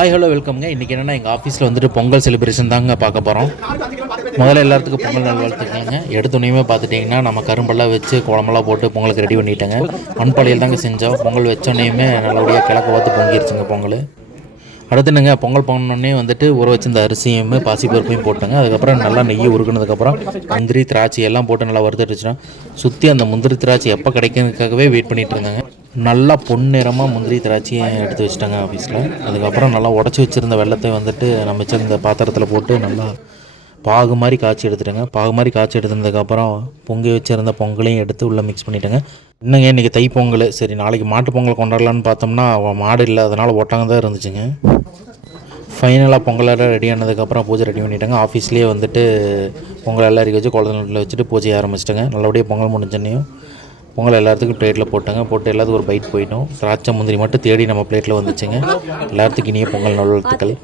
Hi hello வெல்கம்ங்க. இன்றைக்கி என்னென்னா எங்கள் ஆஃபீஸில் வந்துட்டு பொங்கல் செலிப்ரேஷன் தாங்க பார்க்க போகிறோம். முதல்ல எல்லாத்துக்கும் பொங்கல் நல்வாழ்த்துக்கலாங்க. எடுத்தோன்னே பார்த்துட்டிங்கன்னா நம்ம கரும்பெல்லாம் வச்சு குழம்பெல்லாம் போட்டு பொங்கலுக்கு ரெடி பண்ணிட்டேங்க. மண்பாளையில் தாங்க செஞ்சோம். பொங்கல் வச்சோன்னே நல்லபடியாக கிழக்க பார்த்து பொங்கிருச்சுங்க பொங்கல். அடுத்துனுங்க பொங்கல் பண்ணோடனே வந்துட்டு ஊற வச்சிருந்த அரிசியும் பாசிப்பருப்பையும் போட்டுங்க. அதுக்கப்புறம் நல்லா நெய் உருக்குனதுக்கப்புறம் முந்திரி திராட்சை எல்லாம் போட்டு நல்லா வறுத்துட்டுச்சுன்னா சுற்றி அந்த முந்திரி திராட்சை எப்போ கிடைக்கிறதுக்காகவே வெயிட் பண்ணிகிட்டு இருந்தாங்க. நல்லா பொன்னிறமாக முந்திரி திராட்சையை எடுத்து வச்சுட்டாங்க ஆஃபீஸில். அதுக்கப்புறம் நல்லா உடச்சி வச்சுருந்த வெள்ளத்தை வந்துட்டு நம்ம வச்சுருந்த பாத்திரத்தில் போட்டு நல்லா பாகு மாதிரி காய்ச்சி எடுத்துட்டேங்க. பாகு மாதிரி காய்ச்சி எடுத்ததுக்கப்புறம் பொங்கி வச்சுருந்த பொங்கலையும் எடுத்து உள்ளே மிக்ஸ் பண்ணிட்டேங்க. இன்னுங்க இன்றைக்கி தை பொங்கல், சரி நாளைக்கு மாட்டு பொங்கல் கொண்டாடலான்னு பார்த்தோம்னா மாடு இல்லை, அதனால் ஒட்டாங்க தான் இருந்துச்சுங்க. ஃபைனலாக பொங்கலெல்லாம் ரெடி ஆனதுக்கப்புறம் பூஜை ரெடி பண்ணிவிட்டாங்க. ஆஃபீஸ்லேயே வந்துட்டு பொங்கல் எல்லாம் இறக்கி வச்சு குழந்தைங்கள வச்சுட்டு பூஜையை ஆரம்பிச்சிட்டேங்க. நல்லபடியாக பொங்கல் முடிஞ்சோன்னையும் பொங்கல் எல்லாத்துக்கும் பிளேட்டில் போட்டாங்க. போட்டு எல்லாத்துக்கும் ஒரு பைட் போயிட்டோம். திராட்சை முந்திரி மட்டும் தேடி நம்ம பிளேட்டில் வந்துச்சுங்க. எல்லாத்துக்கும் இனிய பொங்கல் நல்வாழ்த்துக்கள்.